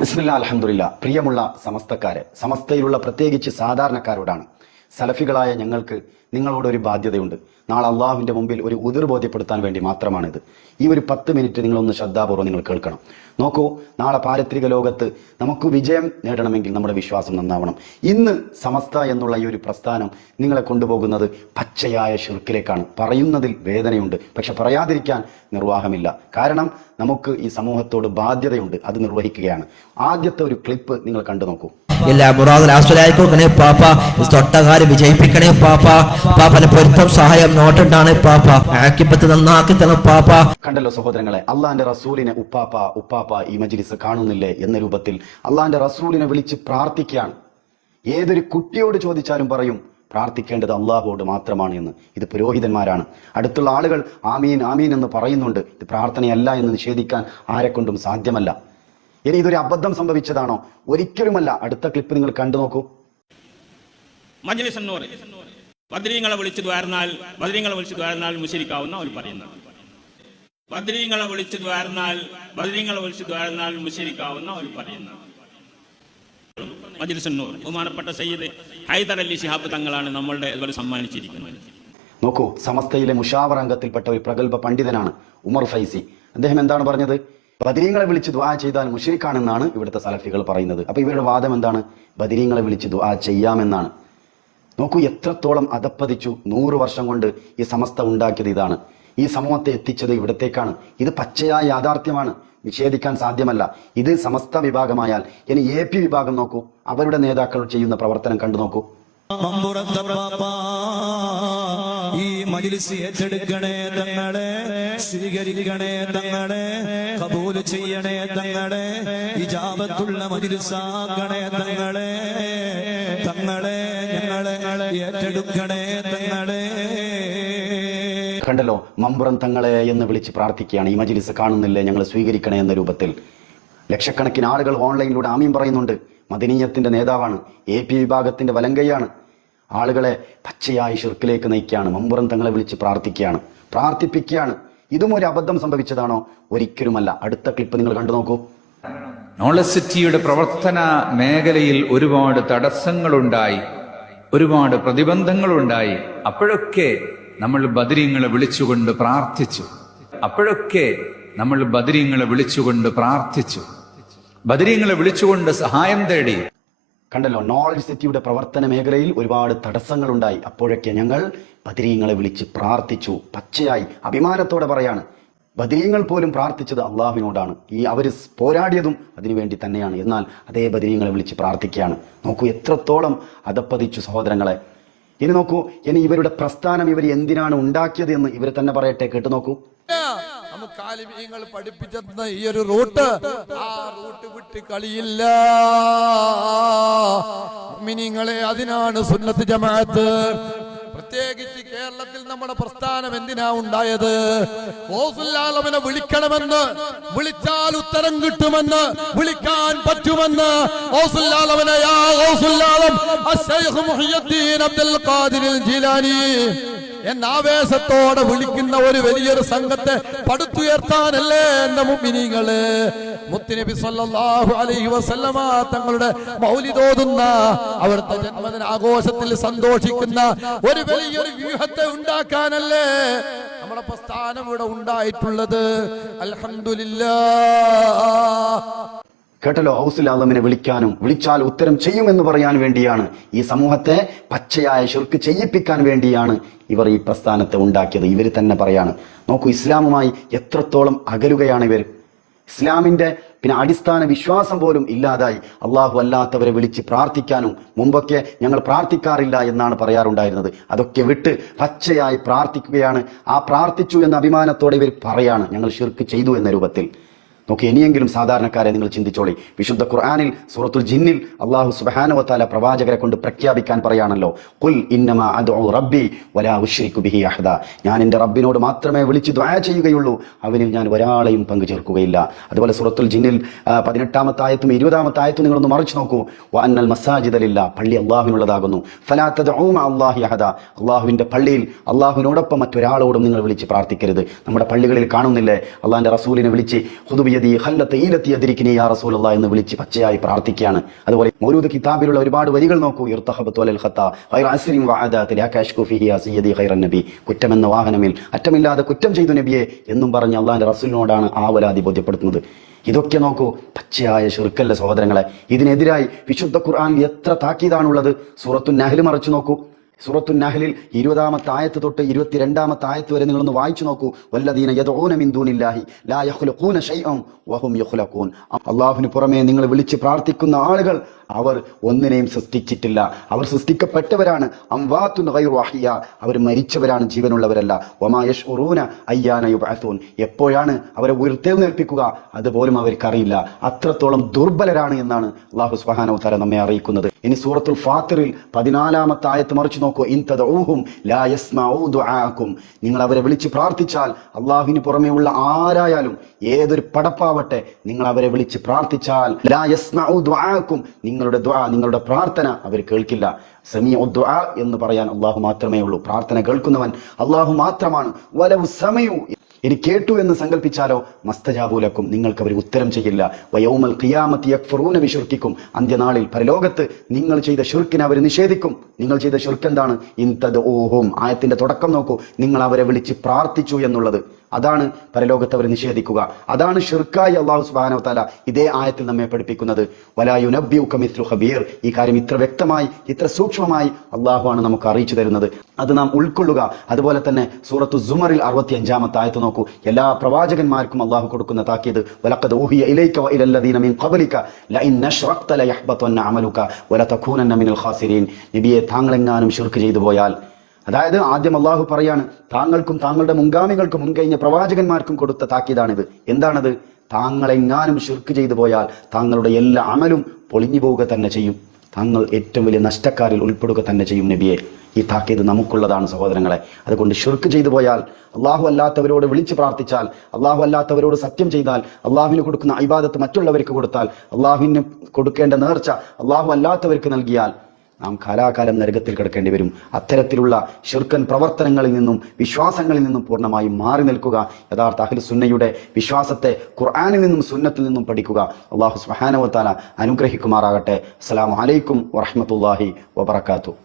ബിസ്മില്ലാ അൽഹംദുലില്ലാ. പ്രിയമുള്ള സമസ്തക്കാരെ, സമസ്തയിലുള്ള പ്രത്യേകിച്ച് സാധാരണക്കാരോടാണ്, സലഫികളായ ഞങ്ങൾക്ക് നിങ്ങളോടൊരു ബാധ്യതയുണ്ട്. നാളെ അള്ളാഹുവിൻ്റെ മുമ്പിൽ ഒരു ഉതിർ ബോധ്യപ്പെടുത്താൻ വേണ്ടി മാത്രമാണിത്. ഈ ഒരു 10 മിനിറ്റ് നിങ്ങളൊന്ന് ശ്രദ്ധാപൂർവ്വം നിങ്ങൾ കേൾക്കണം. നോക്കൂ, നാളെ പാരത്രിക ലോകത്ത് നമുക്ക് വിജയം നേടണമെങ്കിൽ നമ്മുടെ വിശ്വാസം നന്നാവണം. ഇന്ന് സമസ്ത എന്നുള്ള ഈ ഒരു പ്രസ്ഥാനം നിങ്ങളെ കൊണ്ടുപോകുന്നത് പച്ചയായ ശിർക്കിലേക്കാണ്. പറയുന്നതിൽ വേദനയുണ്ട്, പക്ഷെ പറയാതിരിക്കാൻ നിർവാഹമില്ല. കാരണം നമുക്ക് ഈ സമൂഹത്തോട് ബാധ്യതയുണ്ട്, അത് നിർവഹിക്കുകയാണ്. ആദ്യത്തെ ഒരു ക്ലിപ്പ് നിങ്ങൾ കണ്ടു നോക്കൂ. എല്ലാ മുറാദും ഹാസിലാക്കി കൊടുക്കണേ പാപ്പ, തൊട്ടകാര്യം വിജയിപ്പിക്കണേ പാപ്പ, പാപ്പന്റെ പൊരുത്തം സഹായം നോട്ടുണ്ടാണ് പാപ്പ, ആക്കിപ്പത്ത് നന്നാക്കി തരണം പാപ്പ. കണ്ടല്ലോ സഹോദരങ്ങളെ, അള്ളാന്റെ റസൂലിനെ ഉപ്പാപ്പ ഉപ്പാപ്പ ഈ മജ്ലിസ് കാണുന്നില്ലേ എന്ന രൂപത്തിൽ അള്ളാന്റെ റസൂലിനെ വിളിച്ച് പ്രാർത്ഥിക്കുകയാണ്. ഏതൊരു കുട്ടിയോട് ചോദിച്ചാലും പറയും പ്രാർത്ഥിക്കേണ്ടത് അള്ളാഹുവോട് മാത്രമാണ് എന്ന്. ഇത് പുരോഹിതന്മാരാണ്. അടുത്തുള്ള ആളുകൾ ആമീൻ ആമീൻ എന്ന് പറയുന്നുണ്ട്. ഇത് പ്രാർത്ഥനയല്ല എന്ന് നിഷേധിക്കാൻ ആരെക്കൊണ്ടും സാധ്യമല്ല. ഇനി ഇതൊരു അബദ്ധം സംഭവിച്ചതാണോ? ഒരിക്കലുമല്ല. അടുത്ത ക്ലിപ്പ് നിങ്ങൾ കണ്ടു നോക്കൂ. ബദ്രീങ്ങളെ വിളിച്ചു ദ്വാരനാൽ മുശരിക്കാവുന്ന അവർ പറയുന്നത്. ബദ്രീങ്ങളെ വിളിച്ചു ദ്വാരനാൽ മുശരിക്കാവുന്ന അവർ പറയുന്നത്. മജ്ലിസുന്നൂർ ബഹുമാനപ്പെട്ട സയ്യിദ് ഹൈദർ അലി ശിഹാബ് തങ്ങളാണ് നമ്മളുടെ ഇതുവരെ സമ്മാനിച്ചിരിക്കുന്നത്. നോക്കൂ, സമസ്തയിലെ മുഷാവറ അംഗത്തിൽപ്പെട്ട ഒരു പ്രഗത്ഭ പണ്ഡിതനാണ് ഉമർ ഫൈസി. അദ്ദേഹം എന്താണ് പറഞ്ഞത്? ബദരീങ്ങളെ വിളിച്ച് ദുആ ചെയ്താൽ മുശ്രിക്കാണെന്നാണ് ഇവിടുത്തെ സലഫികൾ പറയുന്നത്. അപ്പൊ ഇവരുടെ വാദം എന്താണ്? ബദരീങ്ങളെ വിളിച്ച് ദുആ ചെയ്യാമെന്നാണ്. നോക്കൂ, എത്രത്തോളം അധപ്പതിച്ചു. 100 വർഷം കൊണ്ട് ഈ സമസ്ത ഉണ്ടാക്കിയത് ഇതാണ്. ഈ സമൂഹത്തെ എത്തിച്ചത് ഇവിടത്തേക്കാണ്. ഇത് പച്ചയായ യാഥാർത്ഥ്യമാണ്, നിഷേധിക്കാൻ സാധ്യമല്ല. ഇത് സമസ്ത വിഭാഗമായാൽ ഇനി AP വിഭാഗം നോക്കൂ, അവരുടെ നേതാക്കൾ ചെയ്യുന്ന പ്രവർത്തനം കണ്ടു നോക്കൂ. ഈ മജ്ലിസ് ഏറ്റെടുക്കണേ തങ്ങളെ, സ്വീകരിക്കണേ തങ്ങളെ, കബൂൽ ചെയ്യണേ തങ്ങളെ, ഇജാബത്തുള്ള മജ്ലിസാക്കണേ തങ്ങളെ, തങ്ങളെ ഞങ്ങളെ ഏറ്റെടുക്കണേ തങ്ങളെ. കണ്ടല്ലോ, മമ്പുറം തങ്ങളെ എന്ന് വിളിച്ച് പ്രാർത്ഥിക്കുകയാണ്. ഈ മജ്ലിസ് കാണുന്നില്ലേ, ഞങ്ങൾ സ്വീകരിക്കണേ എന്ന രൂപത്തിൽ. ലക്ഷക്കണക്കിന് ആളുകൾ ഓൺലൈനിലൂടെ ആമീൻ പറയുന്നുണ്ട്. മദനീയത്തിന്റെ നേതാവാണ്, AP വിഭാഗത്തിന്റെ വലങ്കയാണ്. ആളുകളെ പച്ചയായി ഷിർക്കിലേക്ക് നയിക്കുകയാണ്. മമ്പുറം തങ്ങളെ വിളിച്ച് പ്രാർത്ഥിപ്പിക്കുകയാണ്. ഇതും ഒരു അബദ്ധം സംഭവിച്ചതാണോ? ഒരിക്കലുമല്ല. അടുത്ത ക്ലിപ്പ് നിങ്ങൾ കണ്ടു നോക്കൂ. നോളജ് സിറ്റിയുടെ പ്രവർത്തന മേഖലയിൽ ഒരുപാട് തടസ്സങ്ങളുണ്ടായി, ഒരുപാട് പ്രതിബന്ധങ്ങളുണ്ടായി. അപ്പോഴൊക്കെ നമ്മൾ ബദരീങ്ങളെ വിളിച്ചുകൊണ്ട് പ്രാർത്ഥിച്ചു, ബദരീങ്ങളെ വിളിച്ചുകൊണ്ട് സഹായം തേടി. കണ്ടല്ലോ, നോളജ് സിറ്റിയുടെ പ്രവർത്തന മേഖലയിൽ ഒരുപാട് തടസ്സങ്ങളുണ്ടായി. അപ്പോഴൊക്കെ ഞങ്ങൾ ബദരീങ്ങളെ വിളിച്ച് പ്രാർത്ഥിച്ചു. പച്ചയായി അഭിമാനത്തോടെ പറയാണ്. ബദരീങ്ങൾ പോലും പ്രാർത്ഥിച്ചത് അള്ളാഹുവിനോടാണ്. അവർ പോരാടിയതും അതിനുവേണ്ടി തന്നെയാണ്. എന്നാൽ അതേ ബദരീങ്ങളെ വിളിച്ച് പ്രാർത്ഥിക്കുകയാണ്. നോക്കൂ, എത്രത്തോളം അധപ്പതിച്ചു സഹോദരങ്ങളെ. ഇനി നോക്കൂ, ഇനി ഇവരുടെ പ്രസ്ഥാനം ഇവർ എന്തിനാണ് ഉണ്ടാക്കിയത് എന്ന് ഇവർ തന്നെ പറയട്ടെ. കേട്ടു നോക്കൂ. നമുക്ക് ആലിമീങ്ങൾ പഠിപ്പിച്ചെന്ന ഈ ഒരു റൂട്ട്, ആ റൂട്ട് വിട്ട് കളിയില്ല മുഅ്മിനീങ്ങളെ. അതിനാണ് സുന്നത്ത് ജമാഅത്ത്. പ്രത്യേകിച്ച് കേരളത്തിൽ നമ്മുടെ പ്രസ്ഥാനം എന്തിനാ ഉണ്ടായത്? ഗൗസുൽ വിളിക്കണമെന്ന്, വിളിച്ചാൽ ഉത്തരം കിട്ടുമെന്ന്, വിളിക്കാൻ പറ്റുമെന്ന് ഗൗസുൽ ആലമിനെ യാ ഗൗസുൽ ആലം അശ്ശൈഖ് മുഹിയുദ്ദീൻ അബ്ദുൽ ഖാദിർ ജിലാനി എന്ന ആവേശത്തോടെ വിളിക്കുന്ന ഒരു വലിയൊരു സംഘത്തെ പടുത്തുയർത്താനല്ലേ എന്ന മുഅ്മിനീങ്ങള്. മുത്തുനബി സല്ലല്ലാഹു അലൈഹി വസല്ലമ തങ്ങളുടെ മൗലിദ് ഓതുന്ന, അവിടുത്തെ ജന്മദിന ആഘോഷത്തിൽ സന്തോഷിക്കുന്ന ഒരു വലിയൊരു വ്യൂഹത്തെ ഉണ്ടാക്കാനല്ലേ നമ്മുടെ പ്രസ്ഥാനം ഇവിടെ ഉണ്ടായിട്ടുള്ളത്. അൽഹംദുലില്ലാഹ്. കേട്ടല്ലോ, ഹൗസുൽ ആലമിനെ വിളിച്ചാൽ ഉത്തരം ചെയ്യുമെന്ന് പറയാൻ വേണ്ടിയാണ്, ഈ സമൂഹത്തെ പച്ചയായ ശിർക്ക് ചെയ്യിപ്പിക്കാൻ വേണ്ടിയാണ് ഇവർ ഈ പ്രസ്ഥാനത്തെ ഉണ്ടാക്കിയത്. ഇവർ തന്നെ പറയാണ്. നോക്കൂ, ഇസ്ലാമുമായി എത്രത്തോളം അകലുകയാണ് ഇവർ. ഇസ്ലാമിന്റെ അടിസ്ഥാന വിശ്വാസം പോലും ഇല്ലാതായി. അള്ളാഹു അല്ലാത്തവരെ വിളിച്ച് പ്രാർത്ഥിക്കാനും, മുമ്പൊക്കെ ഞങ്ങൾ പ്രാർത്ഥിക്കാറില്ല എന്നാണ് പറയാറുണ്ടായിരുന്നത്. അതൊക്കെ വിട്ട് പച്ചയായി പ്രാർത്ഥിക്കുകയാണ്. ആ പ്രാർത്ഥിച്ചു എന്ന അഭിമാനത്തോടെ ഇവർ പറയാണ് ഞങ്ങൾ ശിർക്ക് ചെയ്തു എന്ന രൂപത്തിൽ. നോക്കി, ഇനിയെങ്കിലും സാധാരണക്കാരെ നിങ്ങൾ ചിന്തിച്ചോളി. വിശുദ്ധ ഖുർആനിൽ സൂറത്തുൽ ജിന്നിൽ അല്ലാഹു സുബ്ഹാനഹു വ തആല പ്രവാചകരെ കൊണ്ട് പ്രഖ്യാപിക്കാൻ പറയാണല്ലോ, ഖുൽ ഇന്നമാ അദ്ഉ റബ്ബി വലാ ഉശ്രികു ബിഹി അഹദ. ഞാൻ എൻ്റെ റബ്ബിനോട് മാത്രമേ വിളിച്ച് ദുആ ചെയ്യുകയുള്ളൂ, അവനിൽ ഞാൻ ഒരാളെയും പങ്കു ചേർക്കുകയില്ല. അതുപോലെ സൂറത്തുൽ ജിന്നിൽ 18-ാമത്തെ ആയത്തും 20-ാമത്തെ ആയത്തും നിങ്ങളൊന്ന് മറിച്ച് നോക്കൂ. വഅന്നൽ മസാജിദ ലില്ലാഹ്, പള്ളി അല്ലാഹുവിനുള്ളതാകുന്നു. ഫലാ തദ്ഉ മഅ അല്ലാഹി അഹദ, അല്ലാഹുവിൻ്റെ പള്ളിയിൽ അല്ലാഹുവിനോടൊപ്പം മറ്റൊരാളോടും നിങ്ങൾ വിളിച്ച് പ്രാർത്ഥിക്കരുത്. നമ്മുടെ പള്ളികളിൽ കാണുന്നില്ലേ, അല്ലാഹുവിൻ്റെ റസൂലിനെ വിളിച്ച് ഖുതുബ് ബിയദി ഖല്ലത്ത് ഈലത്തി യദ്രിക്നി യാ റസൂലല്ലാഹ് എന്ന് വിളിച്ച് പച്ചയായി പ്രാർത്ഥിക്കുകയാണ്. അതുപോലെ മൗലൂദ് കിതാബിലുള്ള ഒരുപാട് വരികൾ നോക്കൂ. ഇർതഹബതു അലൽ ഖത്താ ഖൈറ അസ്രിൻ വഅദാതി ലാ കശ്കു ഫിഹി യാ സയ്യിദി ഖൈറൻ നബി. കുറ്റമെന്ന വാഹനമിൽ അറ്റമില്ലാതെ കുറ്റം ചെയ്തു നബിയെ എന്നും പറഞ്ഞ് അള്ളാഹിന്റെ റസൂലിനോടാണ് ആവലാതി ബോധ്യപ്പെടുത്തുന്നത്. ഇതൊക്കെ നോക്കൂ, പച്ചയായ ശിർക്കല്ല സഹോദരങ്ങളെ. ഇതിനെതിരായി വിശുദ്ധ ഖുർആനിൽ എത്ര താക്കീതാണുള്ളത്. സൂറത്തു നഹ്ൽ മറിച്ചു നോക്കൂ. സൂറത്തു നഹ്ലിൽ 20-ാമത്തെ ആയത്ത് തൊട്ട് 22-ാമത്തെ ആയത്ത് വരെ നിങ്ങളൊന്ന് വായിച്ചു നോക്കൂ. വല്ലദീന യദ്ഊന മിൻ ദൂനില്ലാഹി ലാ യഖ്ലുഖൂന ശൈഅൻ വഹും യഖ്ലഖൂൻ. അല്ലാഹുവിന് പുറമെ നിങ്ങൾ വിളിച്ച് പ്രാർത്ഥിക്കുന്ന ആളുകൾ അവർ ഒന്നിനെയും സൃഷ്ടിച്ചിട്ടില്ല, അവർ സൃഷ്ടിക്കപ്പെട്ടവരാണ്. അംവാത്തുൻ ഗൈറു അഹ്യാ, അവർ മരിച്ചവരാണ്, ജീവനുള്ളവരല്ല. വമാ യശ്ഉറൂന അയ്യാന യുബ്അസൂൻ, എപ്പോഴാണ് അവരെ ഉയർത്തെഴുന്നേൽപ്പിക്കുക അതുപോലും അവർക്കറിയില്ല. അത്രത്തോളം ദുർബലരാണ് എന്നാണ് അല്ലാഹു സുബ്ഹാനഹു വ തആല നമ്മെ അറിയിക്കുന്നത്. ഇനി സൂറത്തുൽ ഫാത്തിറിൽ 14-ാമത്തെ ആയത്ത് മറിച്ചു നോക്കൂ. ഇൻ തദഊഹും ലാ യസ്മഊ ദുആഅക്കും, നിങ്ങൾ അവരെ വിളിച്ച് പ്രാർത്ഥിച്ചാൽ, അല്ലാഹുവിന് പുറമെയുള്ള ആരായാലും ഏതൊരു പടപ്പാവട്ടെ, നിങ്ങൾ അവരെ വിളിച്ച് പ്രാർത്ഥിച്ചാൽ ലാ യസ്മഊ ദുആഅക്കും, നിങ്ങളുടെ ദുആ, നിങ്ങളുടെ പ്രാർത്ഥന അവർ കേൾക്കില്ല. സമീഉ ദുആ എന്ന് പറയാൻ അല്ലാഹു മാത്രമേ ഉള്ളൂ. പ്രാർത്ഥന കേൾക്കുന്നവൻ അല്ലാഹു മാത്രമാണ്. വലവു സമയു, ഇനി കേട്ടു എന്ന് സങ്കല്പിച്ചാലോ, മസ്തജാബൂലക്കും, നിങ്ങൾക്ക് അവർ ഉത്തരം ചെയ്യില്ല. വയൗമൽ ഖിയാമത്തി യക്ഫറൂന ബിശിർക്കിക്കും, അന്ത്യനാളിൽ പരലോകത്ത് നിങ്ങൾ ചെയ്ത ശിർക്കിനെ അവർ നിഷേധിക്കും. നിങ്ങൾ ചെയ്ത ശിർക്ക് എന്താണ്? ഇൻ തദ്ഊഹും, ആയത്തിന്റെ തുടക്കം നോക്കൂ, നിങ്ങൾ അവരെ വിളിച്ച് പ്രാർത്ഥിച്ചു എന്നുള്ളത്. അതാണ് പരലോകത്ത് അവർ നിഷേധിക്കുക. അതാണ് ഷിർക്കായി അല്ലാഹു സുബ്ഹാനഹു വ തആല ഇതേ ആയത്തിൽ നമ്മെ പഠിപ്പിക്കുന്നത്. വലാ യുനബ്ബിഉക മിസ്ലു ഖബീർ, ഈ കാര്യം ഇത്ര വ്യക്തമായി ഇത്ര സൂക്ഷ്മമായി അല്ലാഹുവാണ് നമുക്ക് അറിയിച്ചു തരുന്നത്. അത് നാം ഉൾക്കൊള്ളുക. അതുപോലെ തന്നെ സൂറത്തു സുമറിൽ 65-ാമത്തെ ആയത്ത് നോക്കൂ. എല്ലാ പ്രവാചകന്മാർക്കും അല്ലാഹു കൊടുക്കുന്ന താക്കീത്, വലഖദ് ഊഹിയ ഇലൈക വഇലൽ ലദീന മിൻ ഖബ്ലിക ലഇൻ അശ്റക്ത ലയഹ്ബതന്ന അമലുക വലതകൂനന്ന മിനൽ ഖാസിരീൻ. നബിയെ, താങ്കളെങ്ങാനും ശിർക്ക് ചെയ്തു പോയാൽ, അതായത് ആദ്യം അള്ളാഹു പറയാണ് താങ്കൾക്കും താങ്കളുടെ മുൻഗാമികൾക്കും മുൻകഴിഞ്ഞ പ്രവാചകന്മാർക്കും കൊടുത്ത താക്കീതാണിത്. എന്താണത്? താങ്കളെങ്ങാനും ശിർക്ക് ചെയ്തു പോയാൽ താങ്കളുടെ എല്ലാ അമലും പൊളിഞ്ഞു പോവുക തന്നെ ചെയ്യും, താങ്കൾ ഏറ്റവും വലിയ നഷ്ടക്കാരിൽ ഉൾപ്പെടുക തന്നെ ചെയ്യും നബിയെ. ഈ താക്കീത് നമുക്കുള്ളതാണ് സഹോദരങ്ങളെ. അതുകൊണ്ട് ശിർക്ക് ചെയ്തു പോയാൽ, അള്ളാഹു അല്ലാത്തവരോട് വിളിച്ച് പ്രാർത്ഥിച്ചാൽ, അള്ളാഹു അല്ലാത്തവരോട് സത്യം ചെയ്താൽ, അള്ളാഹുവിന് കൊടുക്കുന്ന ഇബാദത്ത് മറ്റുള്ളവർക്ക് കൊടുത്താൽ, അള്ളാഹുവിന് കൊടുക്കേണ്ട നേർച്ച അള്ളാഹു അല്ലാത്തവർക്ക് നൽകിയാൽ നാം കാലാകാലം നരകത്തിൽ കിടക്കേണ്ടി വരും. അത്തരത്തിലുള്ള ശിർക്കൻ പ്രവർത്തനങ്ങളിൽ നിന്നും വിശ്വാസങ്ങളിൽ നിന്നും പൂർണ്ണമായും മാറി നിൽക്കുക. യഥാർത്ഥ അഹ്ലു സുന്നയുടെ വിശ്വാസത്തെ ഖുർആനിൽ നിന്നും സുന്നത്തിൽ നിന്നും പഠിക്കുക. അല്ലാഹു സുബ്ഹാനഹു വ തആല അനുഗ്രഹിക്കുമാറാകട്ടെ. അസ്സലാമു അലൈക്കും വറഹ്മത്തുള്ളാഹി വബറകാതുഹു.